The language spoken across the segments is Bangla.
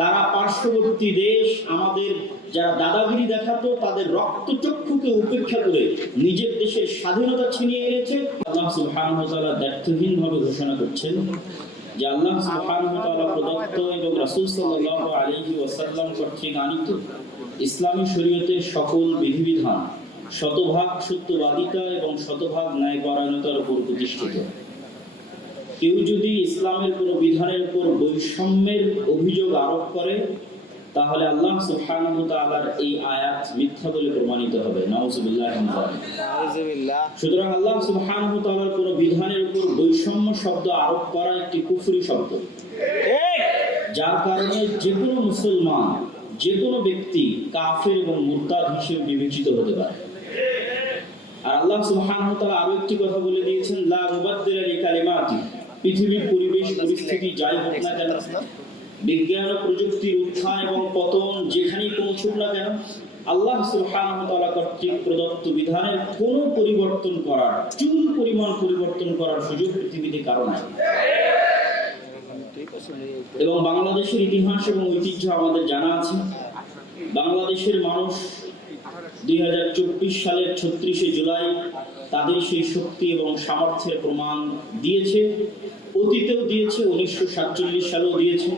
তারা পার্শ্ববর্তী দেশ আমাদের যারা দাদাগিরি দেখাতো তাদের রক্তচক্ষুকে উপেক্ষা করে নিজের দেশের স্বাধীনতা ছিনিয়ে এনেছে। আল্লাহ সুবহানাহু ওয়া তাআলা দ্ব্যর্থহীনভাবে ঘোষণা করছেন যে আল্লাহ সুবহানাহু ওয়া তাআলা প্রদত্ত এবং রাসূল সাল্লাল্লাহু আলাইহি ওয়াসাল্লাম কর্তৃক আনীত ইসলামী শরীয়তের সকল বিধিবিধান শতভাগ সত্যবাদিতা এবং শতভাগ ন্যায়পরায়ণতার উপর প্রতিষ্ঠিত। কেউ যদি ইসলামের কোনো বিধানের উপর বৈষম্যের অভিযোগ আরোপ করে তাহলে আল্লাহ সুবহানাহু ওয়া তাআলার এই আয়াত মিথ্যা বলে প্রমাণিত হবে। নাউযুবিল্লাহ। সুতরাং আল্লাহ সুবহানাহু ওয়া তাআলার কোনো বিধানের উপর বৈষম্য শব্দ আরোপ করা একটি কুফরি শব্দ, যার কারণে যে কোনো মুসলমান যে কোনো ব্যক্তি কাফের এবং মুরতাদ হিসেবে বিবেচিত হতে পারে। আর আল্লাহ সুবহানাহু ওয়া তাআলা আরো একটি কথা বলে দিয়েছেন, লা মুবাদদিলা লিকালিমাতি। পৃথিবীর পরিবেশ পরিস্থিতি যাই হোক না কেন, বিজ্ঞান ও প্রযুক্তির উত্থান এবং পতন যেখানেই পৌঁছুক না কেন, আল্লাহ সুবহানাহু ওয়া তাআলা কর্তৃক প্রদত্ত বিধানের কোনো পরিবর্তন করার, চুল পরিমাণ পরিবর্তন করার সুযোগ পৃথিবীতে কারো নাই। এবং বাংলাদেশের ইতিহাস এবং ঐতিহ্য আমাদের জানা আছে। বাংলাদেশের মানুষ 2024 সালের 36শে জুলাই তাদের সেই শক্তি এবং সামর্থ্যের প্রমাণ দিয়েছে। অতীতেও দিয়েছে, 1947 সালেও দিয়েছে,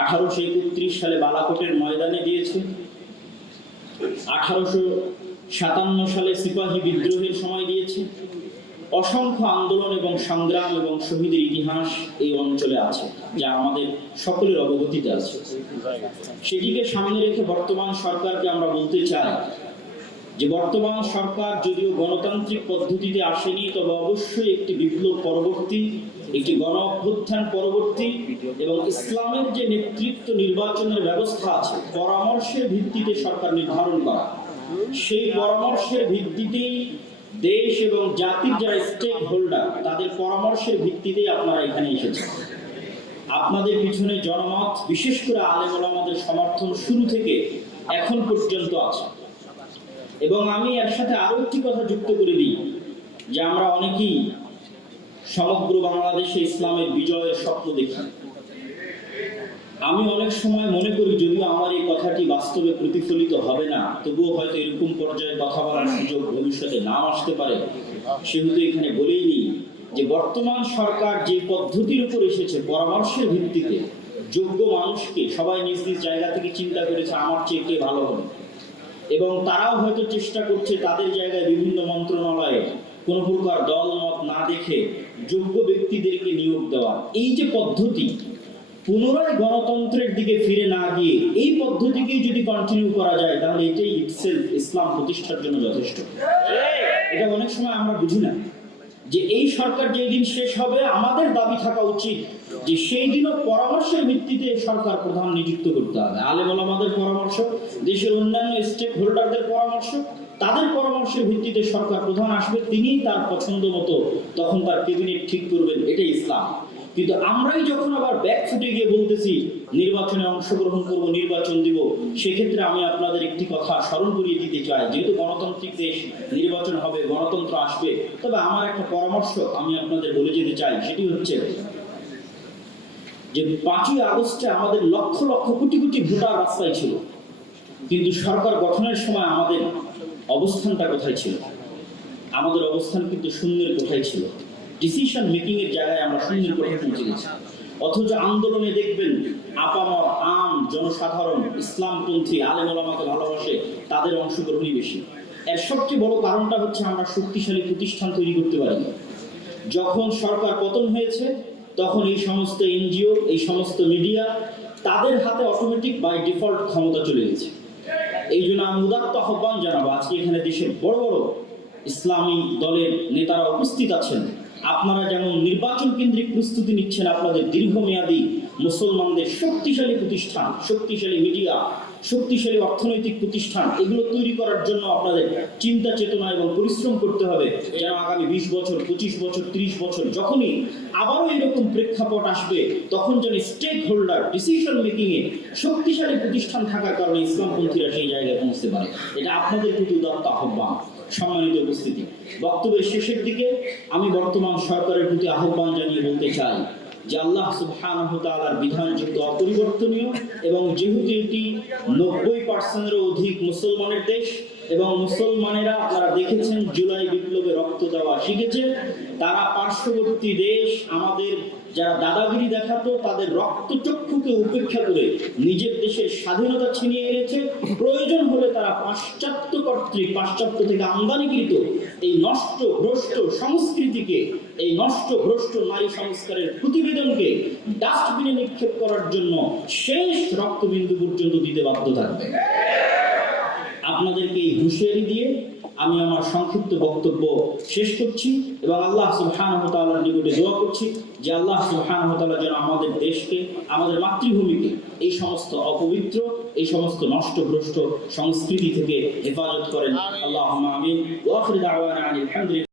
1831 সালে বালাকোটের ময়দানে দিয়েছে, 1857 সালে সিপাহী বিদ্রোহের সময় দিয়েছে। অসংখ্য আন্দোলন এবং সংগ্রাম এবং শহীদের ইতিহাস এই অঞ্চলে আছে, যা আমাদের সকলের অবগতিতে আছে। সেটিকে সামনে রেখে বর্তমান সরকারকে আমরা বলতে চাই যে বর্তমান সরকার যদিও গণতান্ত্রিক পদ্ধতিতে আসেনি, তবে অবশ্যই একটি বিপ্লব পরবর্তী, একটি গণ অভ্যুত্থান পরবর্তী এবং ইসলামের যে নেতৃত্ব নির্বাচনের ব্যবস্থা আছে পরামর্শের ভিত্তিতে সরকার নির্ধারণ করা। সেই পরামর্শের ভিত্তিতেই দেশ এবং জাতির যারা স্টেক হোল্ডার তাদের পরামর্শের ভিত্তিতেই আপনারা এখানে এসেছেন। আপনাদের পিছনে জনমত, বিশেষ করে আলেম ওলামাদের সমর্থন শুরু থেকে এখন পর্যন্ত আছে। এবং আমি এর সাথে আরো একটি কথা যুক্ত করে দিই যে আমরা অনেকেই সমগ্র বাংলাদেশে ইসলামের বিজয়ের স্বপ্ন দেখি। আমি অনেক সময় মনে করি যদিও আমার এই কথাটি বাস্তবে প্রতিফলিত হবে না, তবুও হয়তো এরকম পর্যায়ে কথা বলার সুযোগ ভবিষ্যতে নাও আসতে পারে। সেহেতু এখানে বলেই নিই যে বর্তমান সরকার যে পদ্ধতির উপর এসেছে পরামর্শের ভিত্তিতে, যোগ্য মানুষকে সবাই নিজ নিজ জায়গা থেকে চিন্তা করেছে আমার চেয়ে কে ভালো হবে, এবং তারাও হয়তো চেষ্টা করছে তাদের জায়গায় বিভিন্ন মন্ত্রণালয়ে কোনো প্রকার দলমত না দেখে যোগ্য ব্যক্তিদেরকে নিয়োগ দেওয়া। এই যে পদ্ধতি, পুনরায় গণতন্ত্রের দিকে ফিরে না গিয়ে এই পদ্ধতিকেই যদি কন্টিনিউ করা যায় তাহলে এটাই ইটসেলফ ইসলাম প্রতিষ্ঠার জন্য যথেষ্ট। এটা অনেক সময় আমরা বুঝি না যে এই সরকার যেই দিন শেষ হবে আমাদের দাবি থাকা উচিত যে সেই দিনও পরামর্শের ভিত্তিতে সরকার প্রধান নিযুক্ত করতে হবে। আলেম ওলামাদের পরামর্শ, দেশের অন্যান্য স্টেক হোল্ডারদের পরামর্শ, তাদের পরামর্শের ভিত্তিতে সরকার প্রধান আসবে, তিনিই তার পছন্দ মতো তখন তার ক্যাবিনেট ঠিক করবেন। এটাই ইসলাম। কিন্তু আমরাই যখন আবার ব্যাক ফুটে গিয়ে বলতেছি নির্বাচনে অংশগ্রহণ করব, নির্বাচন দিব, সেক্ষেত্রে আমি আপনাদের একটি কথা স্মরণ করিয়ে দিতে চাই। যেহেতু গণতান্ত্রিক দেশ, নির্বাচন হবে, গণতন্ত্র আসবে, তবে আমার একটা পরামর্শ আমি আপনাদের বলে যেতে চাই। সেটি হচ্ছে যে 5ই আগস্টে আমাদের লক্ষ লক্ষ কোটি কোটি ভোটার রাস্তায় ছিল, কিন্তু সরকার গঠনের সময় আমাদের অবস্থানটা কোথায় ছিল? আমাদের অবস্থান কিন্তু শূন্যের কোথায় ছিল। ডিসিশন মেকিং এর জায়গায় আমরা শূন্যের কোথায় পৌঁছে গেছি। অথচ আন্দোলনে দেখবেন আপামর আম জনসাধারণ, ইসলামপন্থী, আলেম ওলামাকে ভালোবাসে, তাদের অংশগ্রহণই বেশি। এর সবচেয়ে বড় কারণটা হচ্ছে আমরা শক্তিশালী প্রতিষ্ঠান তৈরি করতে পারিনি। যখন সরকার পতন হয়েছে তখন এই সমস্ত এনজিও, এই সমস্ত মিডিয়া, তাদের হাতে অটোমেটিক বাই ডিফল্ট ক্ষমতা চলে গেছে। এই জন্য আমি উদাত্ত আহ্বান জানাবো, আজকে এখানে দেশের বড় বড় ইসলামী দলের নেতারা উপস্থিত আছেন, আপনারা যেমন নির্বাচন কেন্দ্রিক প্রস্তুতি নিচ্ছেন, আপনাদের দীর্ঘমেয়াদী মুসলমানদের শক্তিশালী প্রতিষ্ঠান, শক্তিশালী মিডিয়া, শক্তিশালী অর্থনৈতিক প্রতিষ্ঠান, এগুলো তৈরি করার জন্য আপনাদের চিন্তা চেতনা এবং পরিশ্রম করতে হবে, যেন আগামী 20 বছর, 25 বছর, 30 বছর যখনই আবারও এরকম প্রেক্ষাপট আসবে তখন যেন স্টেক হোল্ডার, ডিসিশন মেকিং এ শক্তিশালী প্রতিষ্ঠান থাকার কারণে ইসলামপন্থীরা সেই জায়গায় পৌঁছতে পারে। এটা আপনাদের প্রতি উদাত্ত আহ্বান। সম্মানিত উপস্থিতি, বক্তব্যের শেষের দিকে আমি বর্তমান সরকারের প্রতি আহ্বান জানিয়ে বলতে চাই, যে আল্লাহ সুবহানাহু ওয়া তাআলার বিধান যেহেতু অপরিবর্তনীয় এবং যেহেতু এটি 90%-এরও অধিক মুসলমানের দেশ এবং মুসলমানেরা আপনারা দেখেছেন জুলাই বিপ্লবে রক্ত দেওয়া শিখেছে, তারা পার্শ্ববর্তী দেশ আমাদের যারা দাদাগিরি দেখাতো তাদের রক্তচক্ষুকে উপেক্ষা করে নিজের দেশের স্বাধীনতা ছিনিয়ে এনেছে। প্রয়োজন হলে তারা পাশ্চাত্য কর্তৃক পাশ্চাত্য থেকে আমদানিকৃত এই নষ্ট ভ্রষ্ট সংস্কৃতিকে, এই নষ্ট ভ্রষ্ট নারী সংস্কারের প্রতিবেদনকে ডাস্টবিনে নিক্ষেপ করার জন্য শেষ রক্তবিন্দু পর্যন্ত দিতে বাধ্য থাকবে। আপনাদেরকে এই হুঁশিয়ারি দিয়ে আমি আমার সংক্ষিপ্ত বক্তব্য শেষ করছি এবং আল্লাহ সুবহানাহু ওয়া তাআলার নিকটে দোয়া করছি যে আল্লাহ সুবহানাহু ওয়া তাআলা যেন আমাদের দেশকে, আমাদের মাতৃভূমিকে এই সমস্ত অপবিত্র, এই সমস্ত নষ্টভ্রষ্ট সংস্কৃতি থেকে হেফাজত করেন। আল্লাহুম্মা আমিন। ওয়া আখিরু দাওয়ানা আলহামদুলিল্লাহ।